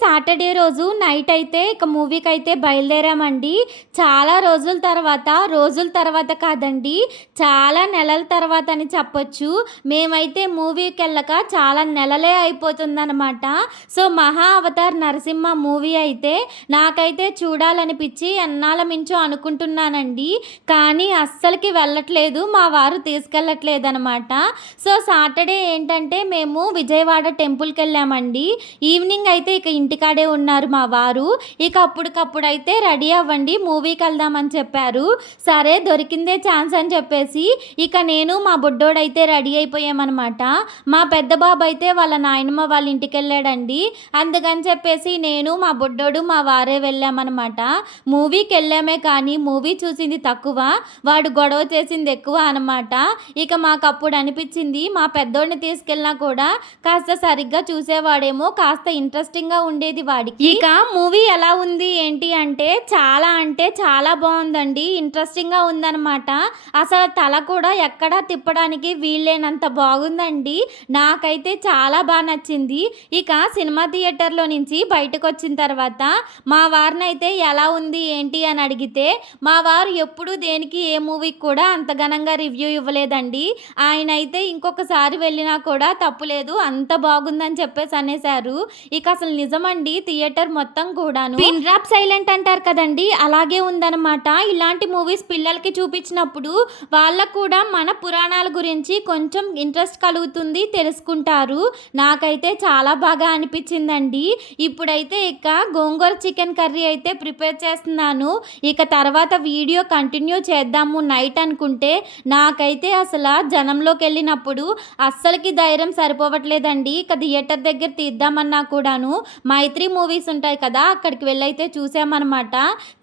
Saturday రోజు night అయితే ఇక మూవీకైతే బయలుదేరామండి. చాలా రోజుల తర్వాత కాదండి, చాలా నెలల తర్వాత అని చెప్పొచ్చు. మేమైతే మూవీకెళ్ళక చాలా నెలలే అయిపోతుందనమాట. సో, 'మహా అవతార్ నరసింహ' మూవీ అయితే నాకైతే చూడాలనిపిచ్చి ఎన్నాళ్ళ మించో అనుకుంటున్నానండి. కానీ అస్సలకి వెళ్ళట్లేదు. మా వారు తీసుకెళ్ళట్లేదనమాట. సో, సాటర్డే ఏంటంటే మేము విజయవాడ టెంపుల్‌కెళ్ళామండి. ఈవినింగ్ అయితే ఇక ఇంటికాడే ఉన్నారు మా వారు. ఇక అప్పటికప్పుడైతే రెడీ అవ్వండి మూవీకెళ్దామని చెప్పారు. సరే దొరికిందే ఛాన్స్ అని చెప్పేసి ఇక నేను మా బుడ్డోడైతే రెడీ అయిపోయామనమాట. మా పెద్ద బాబయితే వాళ్ళ నాయనమ్మ వాళ్ళ ఇంటికెళ్ళాడండి. అందుకని చెప్పేసి నేను, మా బుడ్డోడు, మా వారే వెళ్ళామనమాట. మూవీకెళ్ళామే కానీ మూవీ చూసింది తక్కువ, వాడు గొడవ చేసింది ఎక్కువ అనమాట. ఇక మాకప్పుడు అనిపిచ్చింది మా పెద్దోడిని తీసుకెళ్ళినా కూడా కాస్త సరిగ్గా చూసేవాడేమో, కాస్త ఇంట్రెస్టింగ్‌గా ఉండేది వాడికి. ఇక మూవీ ఎలా ఉంది ఏంటి అంటే చాలా బావుందండి. ఇంట్రెస్టింగ్‌గా ఉందనమాట. అసలు తల కూడా ఎక్కడా తిప్పడానికి వీల్లేనంత బాగుందండి. నాకైతే చాలా నచ్చింది. ఇక సినిమా థియేటర్‌లో నుంచి బయటకొచ్చిన తర్వాత మా వారినైతే ఎలా ఉంది ఏంటి అని అడిగితే, మా వారు ఎప్పుడూ దేనికి ఏ మూవీకి కూడా అంత ఘనంగా రివ్యూ ఇవ్వలేదండి. ఆయనైతే ఇంకొకసారి వెళ్ళినా కూడా తప్పులేదు, అంత బాగుందని చెప్పేసి అనేసారు. ఇక అసలు నిజమండి, థియేటర్ మొత్తం కూడాను పిన్ డ్రాప్ సైలెంట్ అంటారు కదండీ, అలాగే ఉందనమాట. ఇలాంటి మూవీస్ పిల్లలకి చూపించినప్పుడు వాళ్ళకు కూడా మన పురాణాల గురించి కొంచెం ఇంట్రెస్ట్ కలుగుతుంది, తెలుసుకుంటారు. నాకైతే చాలా బాగా అనిపించిందండి. ఇప్పుడైతే ఇక గోంగూర చికెన్ కర్రీ అయితే ప్రిపేర్ చేస్తున్నాను. ఇక తర్వాత వీడియో కంటిన్యూ చేద్దాము నైట్ అనుకుంటే, నాకైతే అసలు జనంలోకి వెళ్ళినప్పుడు అస్సలకి ధైర్యం సరిపోవట్లేదండి. ఇక థియేటర్ దగ్గర తీద్దామన్నా కూడాను మైత్రి మూవీస్ ఉంటాయి కదా, అక్కడికి వెళ్ళైతే చూసామన్నమాట.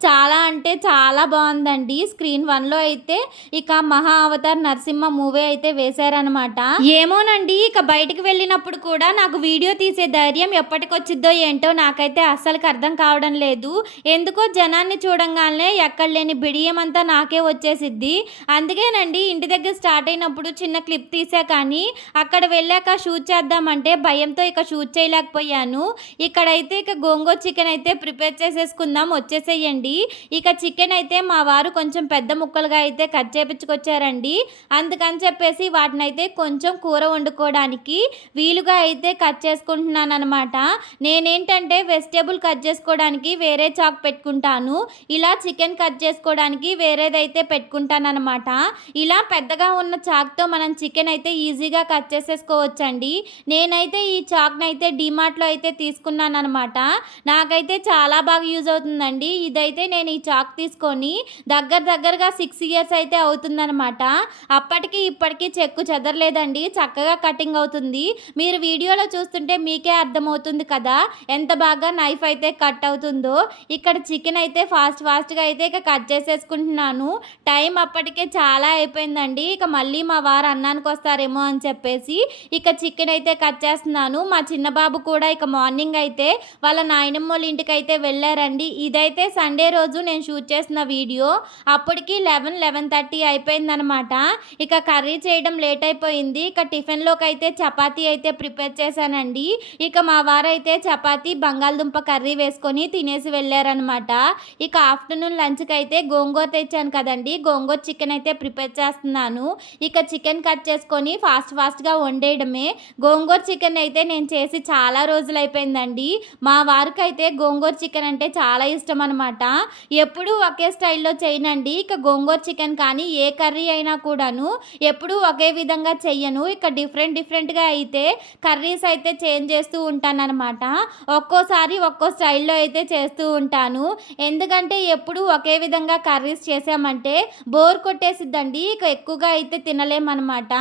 చాలా అంటే చాలా బాగుందండి. స్క్రీన్ 1లో అయితే ఇక 'మహా అవతార్ నరసింహ' మూవీ అయితే వేశారనమాట. ఏమోనండి, ఇక బయటికి వెళ్ళినప్పుడు కూడా నాకు వీడియో తీసే ధైర్యం ఎప్పటికొచ్చిద్దో ఏంటో నాకైతే అస్సలకి అర్థం కావడం లేదు. ఎందుకో జనాన్ని చూడంగానే ఎక్కడ లేని బిడియం అంతా నాకే వచ్చేసిద్ది. అందుకేనండి ఇంటి దగ్గర స్టార్ట్ అయినప్పుడు చిన్న క్లిప్ తీసా కానీ అక్కడ వెళ్ళాక షూట్ చేద్దామంటే భయంతో ఇక షూట్ చేయలేకపోయాను. ఇక్కడైతే ఇక గోంగూర చికెన్ అయితే ప్రిపేర్ చేసేసుకుందాం, వచ్చేసేయండి. ఇక చికెన్ అయితే మా వారు కొంచెం పెద్ద ముక్కలుగా అయితే కట్ చేపించుకొచ్చారండి. అందుకని చెప్పేసి వాటినైతే కొంచెం కూర వండుకోవడానికి వీలుగా అయితే కట్ చేసుకుంటున్నాను అనమాట. నేనేంటంటే వెజిటేబుల్ కట్ చేసుకోవడానికి వేరే చాక్ పెట్టుకుంటాను, ఇలా చికెన్ కట్ చేసుకోవడానికి వేరేదైతే పెట్టుకుంటానమాట. ఇలా పెద్దగా ఉన్న చాక్తో మనం చికెన్ అయితే ఈజీగా కట్ చేసేసుకోవచ్చండి. నేనైతే ఈ చాక్ని అయితే డీమార్ట్లో అయితే తీసుకున్నానమాట. నాకైతే చాలా బాగా యూజ్ అవుతుందండి. ఇదైతే నేను ఈ చాక్ తీసుకొని దగ్గరగా 6 ఇయర్స్ అయితే అవుతుందనమాట. అప్పటికి ఇప్పటికీ చెక్కు చెదరలేదండి, చక్కగా కటింగ్ అవుతుంది. మీరు వీడియోలో చూస్తుంటే మీకే అర్థమవుతుంది కదా ఎంత బాగా నైఫ్ అయితే కట్ అవుతుందో. ఇక్కడ చికెన్ అయితే ఫాస్ట్గా అయితే ఇక కట్ చేసేసుకుంటున్నాను. టైం అప్పటికే చాలా అయిపోయిందండి. ఇక మళ్ళీ మా వారు అన్నానికి వస్తారేమో అని చెప్పేసి ఇక చికెన్ అయితే కట్ చేస్తున్నాను. మా చిన్న బాబు కూడా ఇక మార్నింగ్ అయితే వాళ్ళ నాయనమ్మోళ్ళ ఇంటికి అయితే వెళ్ళారండి. ఇదైతే సండే రోజు నేను షూట్ చేసిన వీడియో. అప్పటికి 11:30 అయిపోయిందనమాట. ఇక కర్రీ చేయడం లేట్ అయిపోయింది. ఇక టిఫిన్లోకి అయితే చపాతీ అయితే ప్రిపేర్ చేశానండి. ఇక మా వారైతే చపాతీ బంగాళదుంప కర్రీ వేసుకొని తినేసి వెళ్ళారనమాట. ఇక ఆఫ్టర్నూన్ లంచ్కి అయితే గోంగూర తెచ్చాను కదండి, గోంగూర చికెన్ అయితే ప్రిపేర్ చేస్తున్నాను. ఇక చికెన్ కట్ చేసుకొని ఫాస్ట్గా వండేయడమే. గోంగూర చికెన్ అయితే నేను చేసి చాలా రోజులు అయిపోయిందండి. మా వారికి అయితే గోంగూర చికెన్ అంటే చాలా ఇష్టం అనమాట. ఎప్పుడూ ఒకే స్టైల్లో చేయనండి. ఇక గోంగూర చికెన్ కానీ ఏ కర్రీ అయినా కూడాను ఎప్పుడూ ఒకే విధంగా చెయ్యను. ఇక డిఫరెంట్గా అయితే కర్రీస్ అయితే చేంజ్ చేస్తూ ఉంటానన్నమాట. ఒక్కోసారి ఒక్కో స్టైల్లో అయితే చేస్తూ ఉంటాను. ఎందుకంటే ఎప్పుడూ ఒకే విధంగా కర్రీస్ చేసామంటే బోర్ కొట్టేసిద్దండి, ఇక ఎక్కువగా అయితే తినలేమన్నమాట.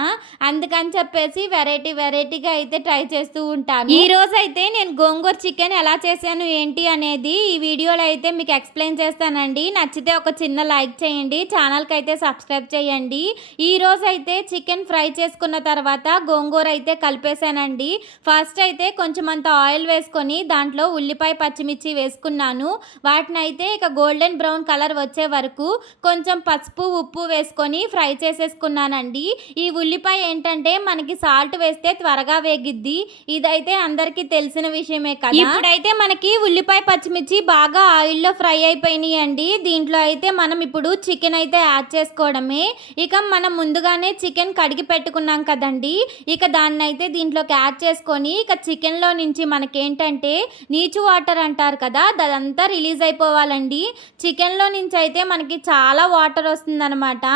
అందుకని చెప్పేసి వెరైటీగా అయితే ట్రై చేస్తూ ఉంటాను. ఈ రోజు అయితే నేను గోంగూర చికెన్ ఎలా చేశాను ఏంటి అనేది ఈ వీడియోలో అయితే మీకు ఎక్స్ప్లెయిన్ చేస్తానండి. నచ్చితే ఒక చిన్న లైక్ చేయండి, ఛానల్కి అయితే సబ్స్క్రైబ్ చేయండి. ఈ రోజు అయితే చికెన్ ఫ్రై చేసుకున్న తర్వాత గోంగూర అయితే కలిపేశానండి. ఫస్ట్ అయితే కొంచెం అంత ఆయిల్ వేసుకొని దాంట్లో ఉల్లిపాయ పచ్చిమిర్చి వేసుకున్నాను. వాటిని అయితే ఇక గోల్డెన్ బ్రౌన్ కలర్ వచ్చే వరకు కొంచెం పసుపు ఉప్పు వేసుకొని ఫ్రై చేసేసుకున్నానండి. ఈ ఉల్లిపాయ ఏంటంటే మనకి సాల్ట్ వేస్తే త్వరగా వేగిద్ది. ఇదైతే అందరికీ తెలిసిన విషయమే కదా. ఇప్పుడైతే మనకి ఉల్లిపాయ పచ్చిమిర్చి బాగా ఆయిల్లో ఫ్రై అయిపోయినాయండి. దీంట్లో అయితే మనం ఇప్పుడు చికెన్ అయితే యాడ్ చేసుకోవడమే. ఇక మనం ముందుగానే చికెన్ కడిగి పెట్టుకున్నాం కదండి, ఇక దాన్ని అయితే దీంట్లోకి యాడ్ చేసుకొని ఇక చికెన్లో నుంచి మనకేంటంటే నీచు వాటర్ అంటారు కదా, అదంతా రిలీజ్ అయిపోవాలండి. చికెన్లో నుంచి అయితే మనకి చాలా వాటర్ వస్తుందన్నమాట.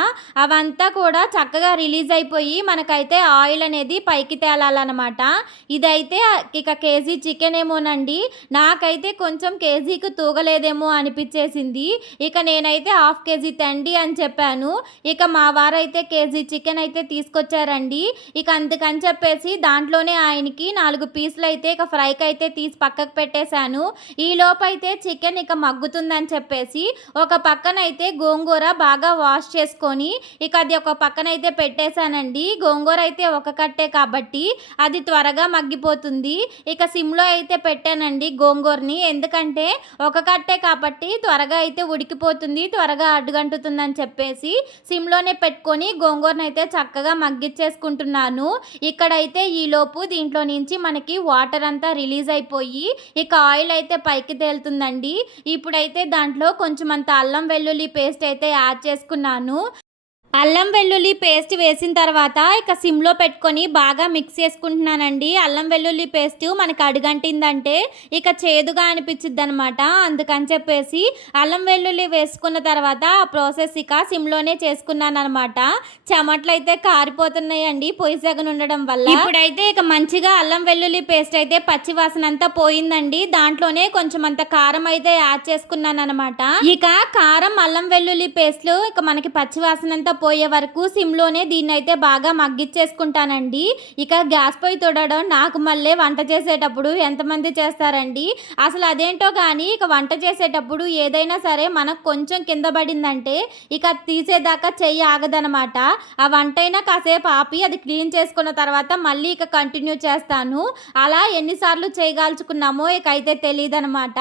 అవంతా కూడా చక్కగా రిలీజ్ అయిపోయి మనకైతే ఆయిల్ అనేది పైకి తేలాలన్నమాట. ఇదైతే ఇక కేజీ చికెన్ ఏమోనండి, నాకైతే కొంచెం కేజీకి తూగలేదేమో అనిపించేసింది. ఇక నేనైతే హాఫ్ కేజీ తండి అని చెప్పాను. ఇక మా వారైతే కేజీ చికెన్ అయితే తీసుకొచ్చారండి. ఇక అందుకని చెప్పేసి దాంట్లోనే ఆయనకి 4 పీసులు అయితే ఇక ఫ్రైకి అయితే తీసి పక్కకు పెట్టేశాను. ఈ లోపైతే చికెన్ ఇక మగ్గుతుందని చెప్పేసి ఒక పక్కనైతే గోంగూర బాగా వాష్ చేసుకొని ఇక అది ఒక పక్కనైతే పెట్టేశానండి. గోంగూర అయితే ఒక కట్టే కాబట్టి అది త్వరగా మగ్గిపోతుంది. ఇక సిమ్లో అయితే పెట్టానండి గోంగూరని, ఎందుకంటే ఒక కట్టే కాబట్టి త్వరగా అయితే ఉడికిపోతుంది, త్వరగా అడ్డుగంటుతుందని చెప్పేసి సిమ్లోనే పెట్టుకొని గోంగూరను అయితే చక్కగా మగ్గిచ్చేసుకుంటున్నాను. ఇక్కడైతే ఈలోపు దీంట్లో నుంచి మనకి వాటర్ అంతా రిలీజ్ అయిపోయి ఇక ఆయిల్ అయితే పైకి తేలుతుందండి. ఇప్పుడైతే దాంట్లో కొంచెం అంత అల్లం వెల్లుల్లి పేస్ట్ అయితే యాడ్ చేసుకున్నాను. అల్లం వెల్లుల్లి పేస్ట్ వేసిన తర్వాత ఇక సిమ్లో పెట్టుకొని బాగా మిక్స్ చేసుకుంటున్నానండి. అల్లం వెల్లుల్లి పేస్ట్ మనకు అడుగంటిందంటే ఇక చేదుగా అనిపించిద్ది అనమాట. అందుకని చెప్పేసి అల్లం వెల్లుల్లి వేసుకున్న తర్వాత ఆ ప్రాసెస్ ఇక సిమ్లోనే చేసుకున్నాను అనమాట. చెమట్లు అయితే కారిపోతున్నాయండి పొయ్యి సెగను ఉండడం వల్ల. ఇప్పుడైతే ఇక మంచిగా అల్లం వెల్లుల్లి పేస్ట్ అయితే పచ్చి వాసన అంతా పోయిందండి. దాంట్లోనే కొంచెం అంత కారం అయితే యాడ్ చేసుకున్నాను అనమాట. ఇక కారం అల్లం వెల్లుల్లి పేస్ట్లో ఇక మనకి పచ్చి వాసన అంతా పోయే వరకు సిమ్లోనే దీన్ని అయితే బాగా మగ్గిచ్చేసుకుంటానండి. ఇక గ్యాస్ పొయ్యి తొడడం నాకు మళ్ళీ వంట చేసేటప్పుడు ఎంతమంది చేస్తారండి, అసలు అదేంటో కానీ ఇక వంట చేసేటప్పుడు ఏదైనా సరే మనకు కొంచెం కింద పడిందంటే ఇక తీసేదాకా చెయ్యి ఆగదనమాట. ఆ వంట అయినా కాసేపు ఆపి అది క్లీన్ చేసుకున్న తర్వాత మళ్ళీ ఇక కంటిన్యూ చేస్తాను. అలా ఎన్నిసార్లు చేయగాల్చుకున్నామో ఇక అయితే తెలియదు అనమాట.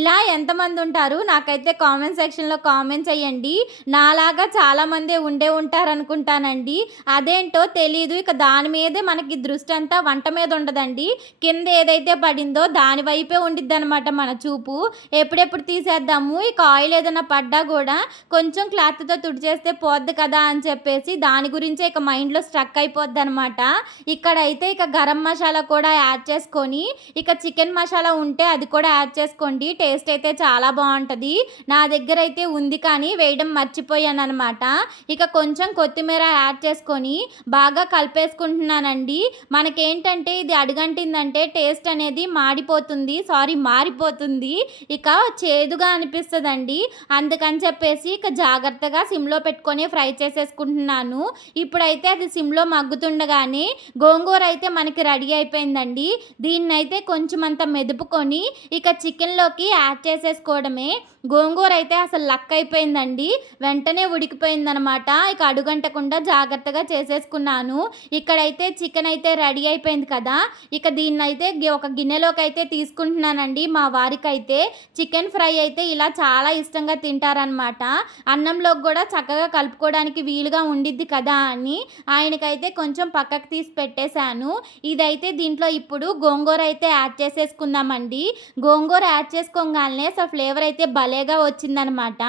ఇలా ఎంతమంది ఉంటారు నాకైతే కామెంట్ సెక్షన్లో కామెంట్ చేయండి. నాలాగా చాలామంది ఉంటారనుకుంటానండి. అదేంటో తెలీదు. ఇక దాని మీదే మనకి దృష్టి అంతా వంట మీద ఉండదండి. కింద ఏదైతే పడిందో దాని వైపే ఉండిద్ది అనమాట మన చూపు. ఎప్పుడెప్పుడు తీసేద్దాము, ఇక ఆయిల్ ఏదైనా పడ్డా కూడా కొంచెం క్లాత్తో తుడిచేస్తే పోద్ది కదా అని చెప్పేసి దాని గురించే ఇక మైండ్లో స్ట్రక్ అయిపోద్ది అనమాట. ఇక్కడైతే ఇక గరం మసాలా కూడా యాడ్ చేసుకొని ఇక చికెన్ మసాలా ఉంటే అది కూడా యాడ్ చేసుకోండి. టేస్ట్ అయితే చాలా బాగుంటుంది. నా దగ్గర అయితే ఉంది కానీ వేయడం మర్చిపోయాను అనమాట. ఇక కొంచెం కొత్తిమీర యాడ్ చేసుకొని బాగా కలిపేసుకుంటున్నానండి. మనకేంటంటే ఇది అడుగంటిందంటే టేస్ట్ అనేది మారిపోతుంది, ఇక చేదుగా అనిపిస్తుందండి. అందుకని చెప్పేసి ఇక జాగ్రత్తగా సిమ్లో పెట్టుకొని ఫ్రై చేసేసుకుంటున్నాను. ఇప్పుడైతే అది సిమ్లో మగ్గుతుండగానే గోంగూర అయితే మనకి రెడీ అయిపోయిందండి. దీన్నైతే కొంచెం అంత మెదుపుకొని ఇక చికెన్లోకి యాడ్ చేసేసుకోవడమే. గోంగూర అయితే అసలు లక్ అయిపోయిందండి, వెంటనే ఉడికిపోయిందనమాట. ఇక అడుగంటకుండా జాగ్రత్తగా చేసేసుకున్నాను. ఇక్కడైతే చికెన్ అయితే రెడీ అయిపోయింది కదా, ఇక దీన్నైతే ఒక గిన్నెలోకి అయితే తీసుకుంటున్నానండి. మా వారికైతే చికెన్ ఫ్రై అయితే ఇలా చాలా ఇష్టంగా తింటారనమాట. అన్నంలోకి కూడా చక్కగా కలుపుకోవడానికి వీలుగా ఉండిద్ది కదా అని ఆయనకైతే కొంచెం పక్కకు తీసి పెట్టేశాను. ఇదైతే దీంట్లో ఇప్పుడు గోంగూర అయితే యాడ్ చేసేసుకుందామండి. గోంగూర యాడ్ చేసుకోగానే అసలు ఫ్లేవర్ అయితే భలేగా వచ్చిందనమాట.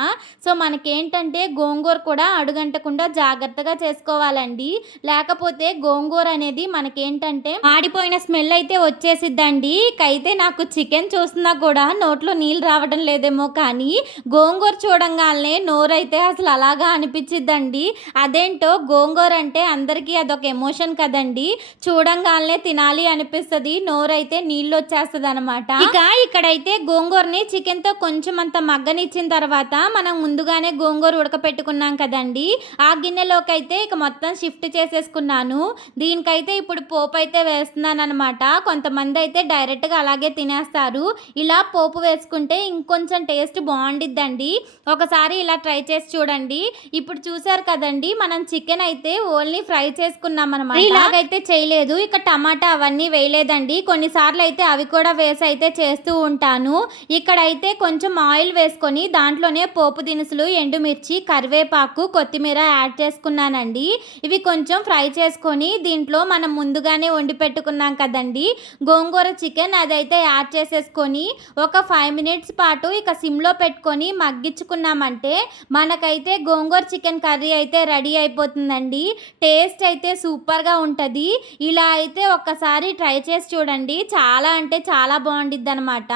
సో మనకేంటంటే గోంగూర కూడా అడుగంటకుండా జాగ్రత్తగా చేసుకోవాలండి. లేకపోతే గోంగూర అనేది మనకేంటంటే మాడిపోయిన స్మెల్ అయితే వచ్చేసిద్దండి. ఇకైతే నాకు చికెన్ చూస్తున్నా కూడా నోట్లో నీళ్ళు రావడం లేదేమో కానీ గోంగూర చూడంగానే నోరైతే అసలు అలాగా అనిపించిద్దండి. అదేంటో గోంగూర అంటే అందరికీ అదొక ఎమోషన్ కదండి, చూడంగానే తినాలి అనిపిస్తుంది, నోరైతే నీళ్ళు వచ్చేస్తుంది అనమాట. ఇక ఇక్కడైతే గోంగూరని చికెన్తో కొంచెం అంత మగ్గనిచ్చిన తర్వాత మనం ముందుగానే గోంగూర ఉడకపెట్టుకున్నాం కదండి, ఆ గిన్నెలోకి అయితే ఇక మొత్తం షిఫ్ట్ చేసేసుకున్నాను. దీనికైతే ఇప్పుడు పోపు అయితే వేస్తున్నాను అనమాట. కొంతమంది అయితే డైరెక్ట్గా అలాగే తినేస్తారు. ఇలా పోపు వేసుకుంటే ఇంకొంచెం టేస్ట్ బాగుండిద్దండి. ఒకసారి ఇలా ట్రై చేసి చూడండి. ఇప్పుడు చూసారు కదండి, మనం చికెన్ అయితే ఓన్లీ ఫ్రై చేసుకున్నాం అనమాట. ఇలాగైతే చేయలేదు, ఇక టమాటా అవన్నీ వేయలేదండి. కొన్నిసార్లు అయితే అవి కూడా వేసి అయితే చేస్తూ ఉంటాను. ఇక్కడైతే కొంచెం ఆయిల్ వేసుకొని దాంట్లోనే పోపు దినుసులు, ఎండుమిర్చి, కరివేపాకు, కొత్తిమీర కొత్తిమీర యాడ్ చేసుకున్నానండి. ఇవి కొంచెం ఫ్రై చేసుకొని దీంట్లో మనం ముందుగానే వండి పెట్టుకున్నాం కదండీ గోంగూర చికెన్, అదైతే యాడ్ చేసేసుకొని ఒక 5 మినిట్స్ పాటు ఇక సిమ్లో పెట్టుకొని మగ్గించుకున్నామంటే మనకైతే గోంగూర చికెన్ కర్రీ అయితే రెడీ అయిపోతుందండి. టేస్ట్ అయితే సూపర్గా ఉంటుంది. ఇలా అయితే ఒక్కసారి ట్రై చేసి చూడండి. చాలా అంటే చాలా బాగుండిద్ది అనమాట.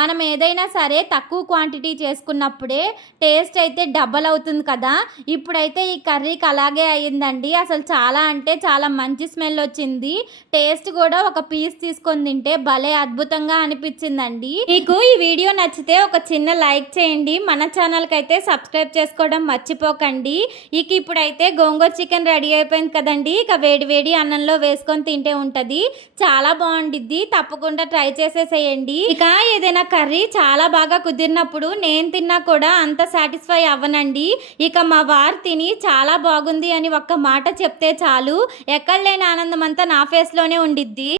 మనం ఏదైనా సరే తక్కువ క్వాంటిటీ చేసుకున్నప్పుడే టేస్ట్ అయితే డబల్ అవుతుంది కదా. ఇప్పుడైతే ఈ కర్రీకి అలాగే అయ్యిందండి. అసలు చాలా అంటే చాలా మంచి స్మెల్ వచ్చింది. టేస్ట్ కూడా ఒక పీస్ తీసుకొని తింటే భలే అద్భుతంగా అనిపించిందండి. మీకు ఈ వీడియో నచ్చితే ఒక చిన్న లైక్ చేయండి. మన ఛానల్కి అయితే సబ్స్క్రైబ్ చేసుకోవడం మర్చిపోకండి. ఇక ఇప్పుడైతే గోంగూర చికెన్ రెడీ అయిపోయింది కదండి. ఇక వేడి వేడి అన్నంలో వేసుకొని తింటే ఉంటుంది. చాలా బాగుండిద్ది. తప్పకుండా ట్రై చేసేసేయండి. ఇక ఏదైనా కర్రీ చాలా బాగా కుదిరినప్పుడు నేను తిన్నా కూడా అంత సాటిస్ఫై అవ్వనండి. ఇక మా వారు తిని చాలా బాగుంది అని ఒక్క మాట చెప్తే చాలు, ఎక్కడ లేని ఆనందం అంతా నా ఫేస్లోనే ఉండిద్ది.